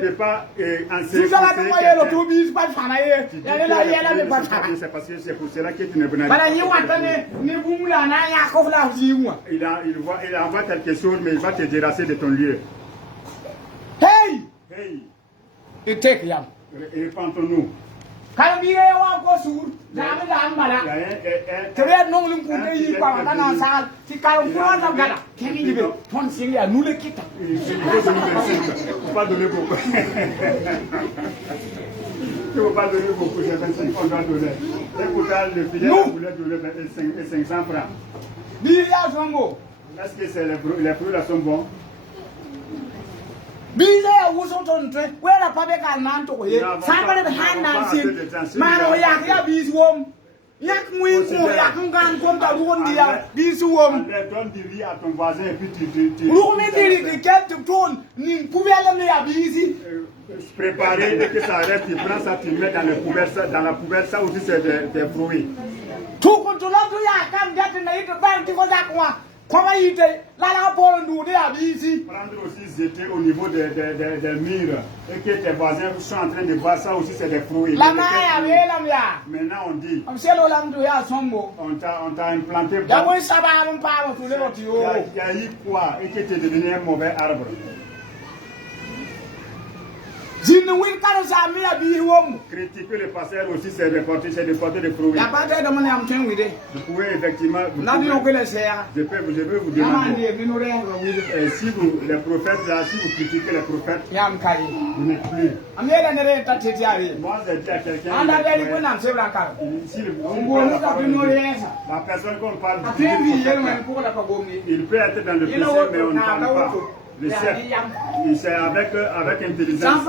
peut pas c'est parce que c'est pour cela que tu ne venais pas. Il envoie quelque chose, mais il va te déracer de ton lieu. Hey! Repentons-nous. Pas donner beaucoup. Il ne faut pas donner beaucoup, c'est 25 qu'on doit donner. Et pourtant, le fidèle voulait donner 500 francs. Est-ce que les fruits là sont bons? yak mouy kou yak mgan kon ta roun dia bisouom donne du riz à ton voisin et puis tu roumi diri de quel tu tournes ni poubelle me ya bisi préparer et que ça reste, tu prends ça, tu mets dans la poubelle, ça aussi c'est des fruits. tout kon to la to ya kam dat na ite ban ti ko zakwa comment il était là pour nous ici. Prendre aussi jeter au niveau des murs et que tes voisins sont en train de voir ça aussi c'est des fruits. Maintenant on dit on t'a implanté. Il y a eu quoi et que tu es devenu un mauvais arbre. Critiquer le pasteur aussi, c'est de porter des fruits. Vous pouvez effectivement. Je peux vous demander. Si vous, les prophètes, là, si vous critiquez les prophètes, vous n'êtes plus. Moi, j'ai dit à quelqu'un. La personne qu'on parle du il peut être dans le péché, mais on ne parle pas. Le chef, c'est avec intelligence.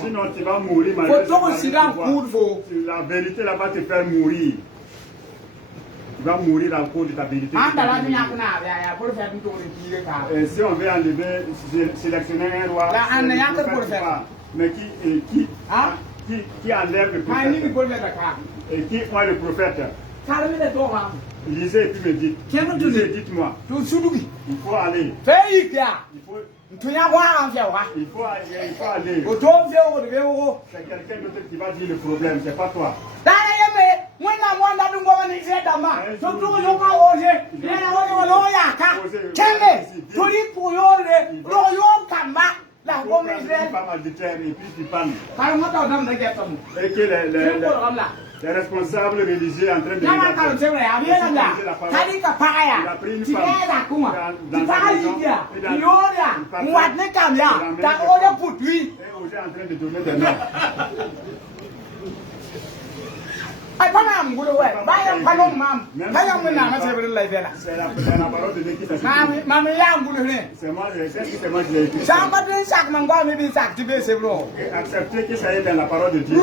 Sinon, tu vas mourir. La vérité là-bas te faire mourir. Tu vas mourir à cause de ta vérité. Si on veut enlever, sélectionner un roi, mais qui enlève le prophète et qui voit le prophète. Lisez et puis me dites. Dites-moi. Il faut aller. Il faut aller. C'est quelqu'un d'autre qui va dire le problème, c'est pas toi. Les responsables religieux en train de regarder. Il a pris une femme dans sa maison et en train de donner des noms. C'est la parole de Dieu qui s'est c'est moi, qui l'ai écrit. Acceptez que ça est dans la parole de Dieu.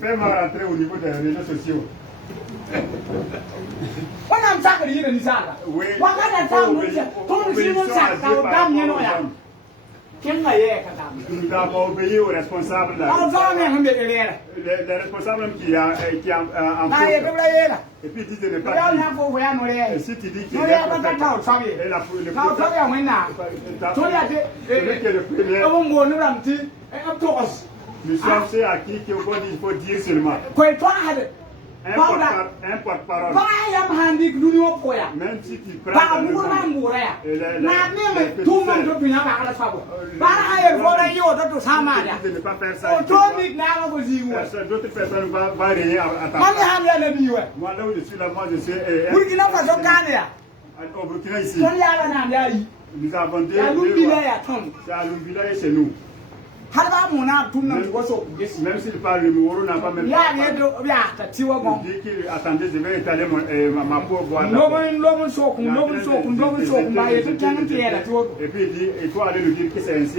Fais-moi rentrer au niveau des réseaux sociaux. Nous avons obéi aux responsables. Les responsables qui en et puis disent de ne pas dire. Et si tu dis qu'il est le premier, nous sommes ceux à qui il faut dire seulement. Un porte-parole. Même si tu prends ne pas faire ça. D'autres personnes vont rayer à ta place. Moi là où je suis là, moi je sais. Au Burkina ici. Nous avons deux. C'est à Lumbila et chez nous. Même s'il parle le mot, on n'a pas même pas. Il dit qu'il attendait, je vais étaler ma peau voir. Et puis il dit, il faut aller lui dire que c'est ainsi.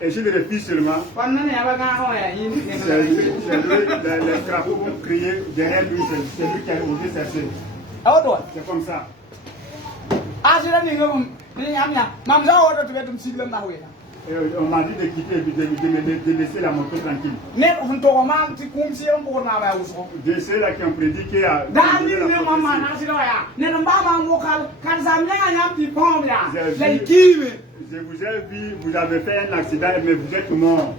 Et je le refuse seulement. Les crapauds vont crier derrière lui, c'est lui qui a osé chercher. C'est comme ça. On m'a dit de quitter, de laisser la moto tranquille. De ceux-là qui ont prédit qu'il y a. Je vous ai vu, vous avez fait un accident, mais vous êtes mort.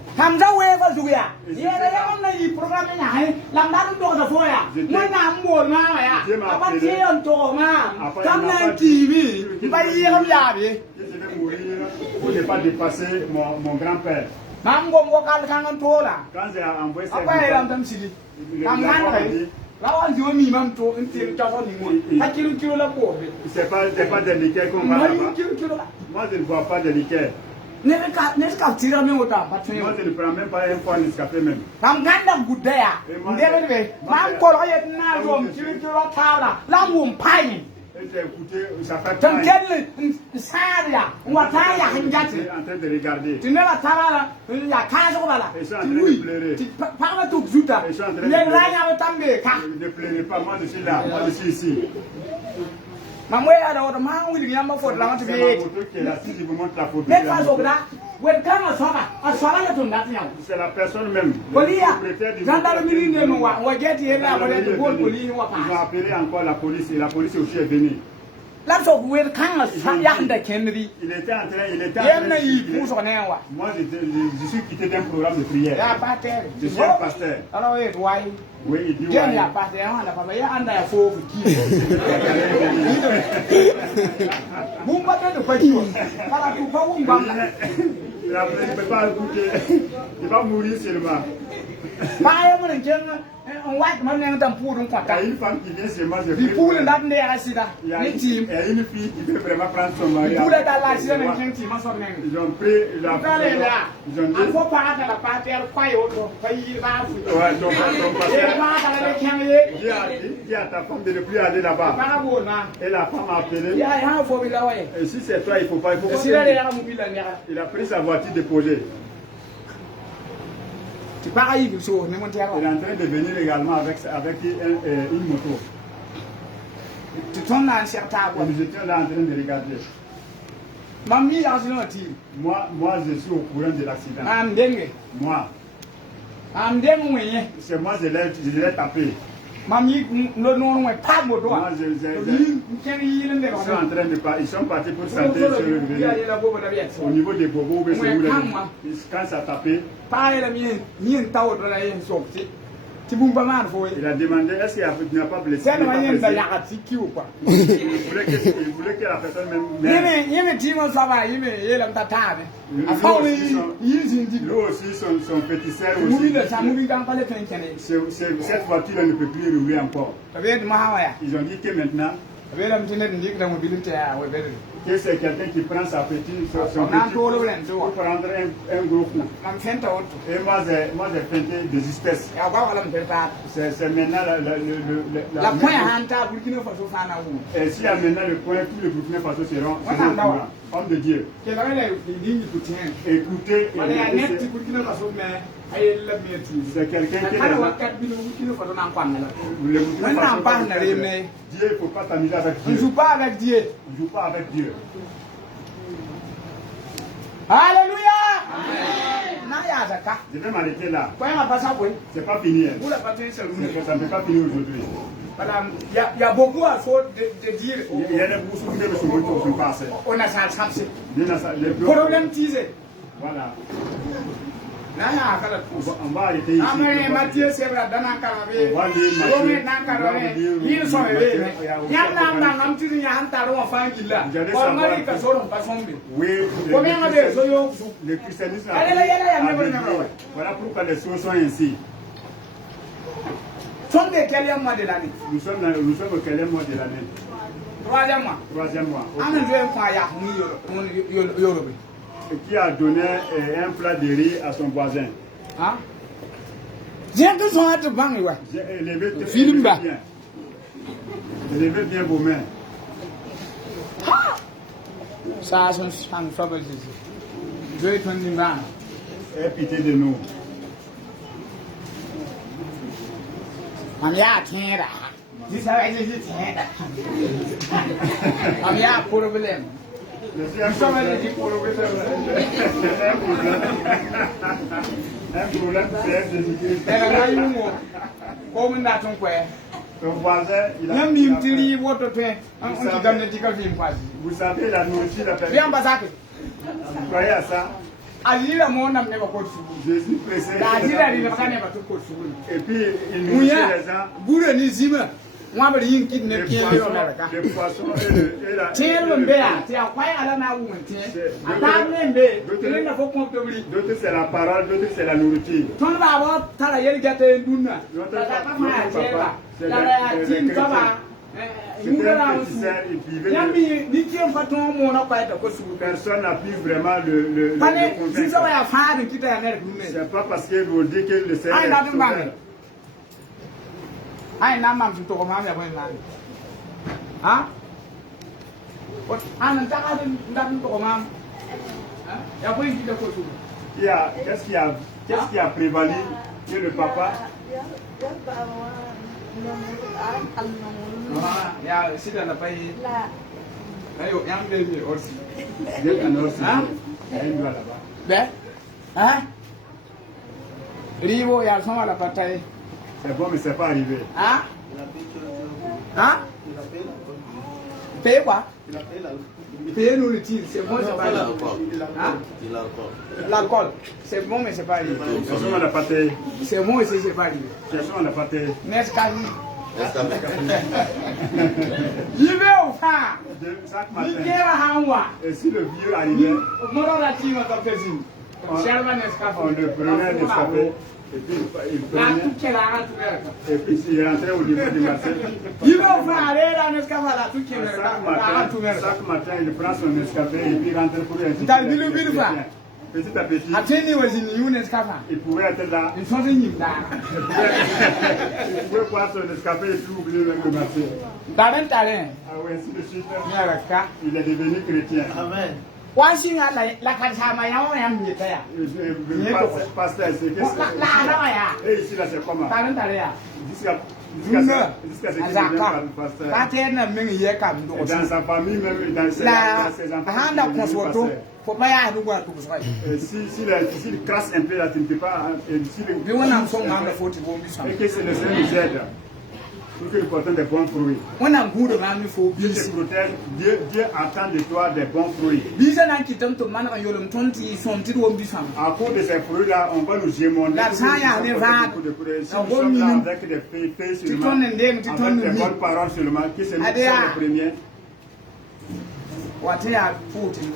Pour ne pas dépasser mon grand-père. Quand j'ai envoyé ça, c'est pas des liqueurs qu'on va là-bas. Moi je ne bois pas de liqueurs. Moi je ne prends même pas un point Nescafé même. écoutez, ça fait Tant temps. qu'elle saria, on va pas y Il est gâter. en train de regarder. Tu n'as pas il y a 15 jours là. Ils sont en train de pleurer. Tu parles tout Zuta. Ils sont en train de Les pleurer. ragnards vont tomber. Ne pleurez pas, moi je suis là, moi je suis ici. Maman, alors, le maman, il y a ma faute là, tu C'est ma veux. photo qui est là, si je vous montre la photo. Mais c'est la pas photo. au gras. Ouais, quand on sort, là, ton nation. C'est la personne même. le Polia, propriétaire du gendarme hôtel. militaire, on va dire, il est là, on va Ils dire, ont police, on va pas. appelé encore la police et la police aussi est venue. Là, so, où est quand on y a un Kennedy. Il était en train Il y a de un circuler. pour son nez. Moi, je suis quitté d'un programme de Il y a prière. pas terre. Je suis un pasteur. Alors, oui, ouais. Oui, il dit Il y a ouais. pas terre, on a pas, il y a un d'ailleurs faux qui. Boumba de quoi tu voilà, tout pas Boumba. Il ne peut pas écouter. Il va mourir seulement. Pas un peu on va même dans pour un Il y contact. a une femme qui vient chez moi, je Il prie pour pour le elle. date de la sida. Il y a Les teams. une fille qui veut vraiment prendre son mari. Il pour le date de la sida, les teams, on s'en même. Ils ont pris la ils ont dit, Il faut pas la partie à quoi autre pays va. ouais, ton Et pasteur, pas dans les camés. dis à ta femme de ne plus aller là-bas. Pas bon, non. Et la femme a Il y appelé. a un faux là, ouais. Et si c'est toi, il faut pas. Il faut pas Si là, les que- gens mobile là, Il a pris sa voiture déposée. c'est pareil, il faut ne monter Il est en train de venir également avec une moto. Tu tournes dans un certain Et nous étions là en train de regarder. Mamie, il y a un team. Moi, je suis au courant de l'accident. I'm dengue. Moi, I'm dengue, oui. c'est moi, je l'ai tapé. Mamie, le nom n'est pas mon Moi, doigt. ils sont en train de ils sont partis pour santé sur le vélo. Au niveau des bobos, c'est où quand ça a tapé, il a demandé est-ce qu'il n'a pas blessé. Il voulait que la personne même. Lui aussi, son petit sœur aussi. Cette voiture ne peut plus rouler encore. Ils ont dit que maintenant, que c'est quelqu'un qui prend son petit pour prendre un gros coup. Et moi, j'ai feinté des espèces. C'est maintenant La pointe à Hanta, Burkina Faso, Fana Wu. Et s'il y a maintenant le point, tous les Burkina Faso seront au courant. Homme de Dieu. Écoutez, c'est quelqu'un qui est là. Le Burkina Faso, Dieu, il ne faut pas s'amuser avec On ne Dieu. joue pas avec Dieu. On ne joue pas avec Dieu. Alléluia. Je vais m'arrêter là. Il C'est pas fini. Ça ne peut pas finir aujourd'hui. y a beaucoup à faut de dire. Il y a des bourses qui doivent se monter au plus passé. On a ça, ça, c'est. Le Problème teasé. Voilà. Naya On va arrêter ici. Amane Mathieu Sebra dana karabe. On va lire Rome Matthieu. nankarabe. Il so bebe. Yanda ngam tiri ya hantaro wa fangila. Ko ngari ka soro pa sombe. Oui, Combien de soyo? le christianisme Allez, allez, allez, a allez, dédié. allez. Voilà pourquoi les choses sont ainsi. Sombe quel mois de l'année? Nous sommes au quel mois de l'année? Troisième mois. Troisième mois. Ok. Amen je fa ya ni yorobe. Qui a donné un plat de riz à son voisin. Hein? J'ai que son hâte bang ouais. J'ai élevé Film là. bien. Élevez bien vos mains. Ça son sang trouble ici. Je vais prendre une vanne. Aie pitié de nous. Am ya tiens dis ça va dire tiens. Am ya problème. Je suis un problème. Un problème, c'est Jésus-Christ. Era na yumo. Comme na ton quoi. Ton voisin, il a. Même nim tili woto pe. On dit comme le dical film pas. Vous savez, la nourriture, la Bien basake. Vous croyez à ça? Azira mo nam ne ba ko su. Jésus pressé. Da azira ni ba ne ba to ko su. Et puis, il nourrit les gens. Bure ni zima. Moi ba yin kid ne kien yo na ka. Les poissons et la. Tiens le mbea, tiens quoi ala na wu tiens. Ata mbe, tiens na fo ko to bri. D'autres, c'est la parole, d'autres, c'est la nourriture. Ton ba ba tala yel gate dunna. Ta ta ma jeba. La ya tin ka ba. Yami ni tien faton mo na kwa ta ko su. Personne n'a pu vraiment le Pane si so convaincre. ya fa ni kita ya ne dunne. C'est pas parce que vous dites que le Seigneur Ai est na dun ba sauveur. ne. Ai na mam to ko ma ya bo na. Ha? An ta dan to ma. Ya poi qui de kosu. Qu'est-ce qui a prévalu que le papa ya sida na pai. Ayo yang bébé aussi. Il y a un aussi. Il y a une doigt là-bas. Ben? Hein? Rivo, il y a le son à la bataille. C'est bon, mais c'est pas arrivé. Hein? Hein? Paye quoi? Paye nous le tire, c'est bon, c'est pas arrivé. Hein? L'alcool. C'est bon, mais c'est pas arrivé. On n'a pas payé. C'est bon, mais c'est pas arrivé. On n'a pas payé. Nescafé. Il veut au fin. Chaque Il matin. veut à moi. Et si le vieux arrivait, Mon relative à ta cuisine. on le prenait Nescafé. Et puis il prenait. Et puis il rentrait au niveau du marché. Il va faire la Nescafé à tout qui est Chaque matin, il prend son Nescafé et puis il rentre pour un T'as vu le bill, ça? Petit à petit, Attendez, vas-y, nous, Nescafé. il pouvait être là. Ils sont venus là. Il pouvait boire son Nescafé et puis oublier même le marché. Talent. Ah ouais, ainsi de suite. Nyaraka. Il est devenu chrétien. Amen. Washing la kasama ya on yam yeta ya. Pasteur, c'est que La et ici là c'est comment? Talent ya. Jusqu'à ce qu'il devienne pasteur. Patena men ye kam do. Dans sa famille même, dans ses enfants. Handa konsoto. Faut pas ya ruwa to so. S'il crasse un peu là, tu ne peux pas. Bi wona so ngam fo ti bo mi so. Et que c'est le Seigneur nous aide. Pour que nous portons des bons fruits. Wona ngudo ngam fo bi Dieu te protège, Dieu attend de toi des bons fruits. Bisa nan kitam to man yolum tonti som ti wo bi sam. À cause de ces fruits-là, on va nous gémonder. La saya ne va. Si nous sommes là avec des faits seulement, avec des bonnes paroles seulement, que c'est nous qui sommes les premiers, Wate ya futi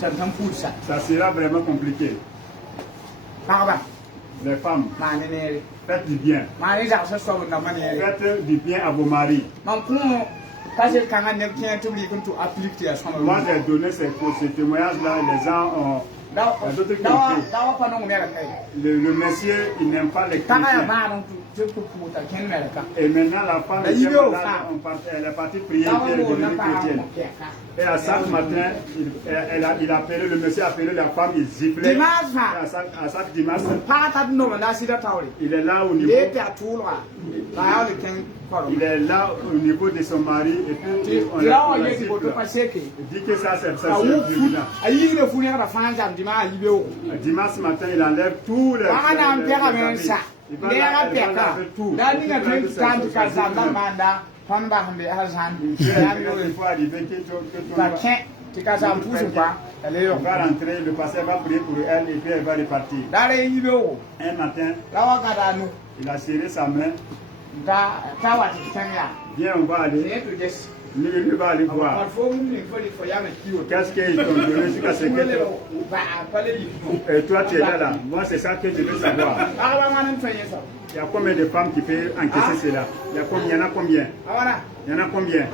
tantam futi sa. ça sera vraiment compliqué. Baba. Les femmes, Manene. faites du bien. Mani ja so so na manene. Faites du bien à vos maris. Man kuno kaje kanga ne kien to li kuntu applique ya sama. Moi, j'ai donné ces témoignages-là, les gens ont. Il y a d'autres qui ont pris. Dawa pa no mera kai. Le monsieur, il n'aime pas les Taka ya chrétiens. ba non tu puta ken mera ka. Et maintenant, la femme, elle est partie prier, elle est devenue chrétienne. Et à chaque matin, il appelait, le monsieur appelait la femme, il sifflait. Et à chaque dimanche, il est là au niveau. Il est là au niveau de son mari et puis on il dit que ça c'est violent. Dimanche matin, il enlève tous les il va tout. Il faut arriver on va rentrer, le pasteur va prier pour elle et puis elle va repartir. Un matin, il a serré sa main. Viens, on va aller. Lui va aller voir. Qu'est-ce qu'ils t'ont donné jusqu'à ce que et toi tu es là. Moi c'est ça que je veux savoir. Il y a combien de femmes qui peuvent encaisser cela? Il y en a combien? Il y en a combien?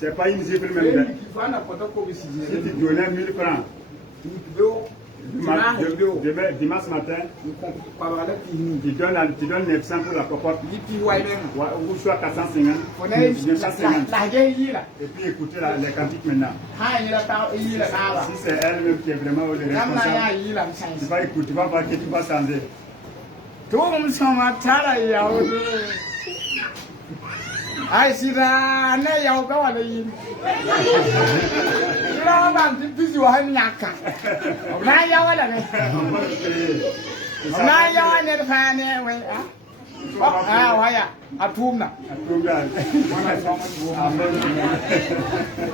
C'est pas une ziple même. Si tu donnais 1000 francs dimanche matin, tu donnes 900 pour la cocotte, ou soit 450, 950. Et puis écoutez les cantiques maintenant. Si c'est elle-même qui est vraiment le responsable, tu vas écouter, tu vas voir que tu vas changer. Ai sira na yau ga wala yin. Ira ban ti bisu ha nyaka. Na ya wala ne. Na ya wala ne fa ne we ah. Ah waya atumna. Atumna.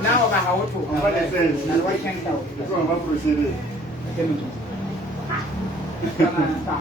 Na wa ba hawoto. On va laisser. On va procéder. Kana ta.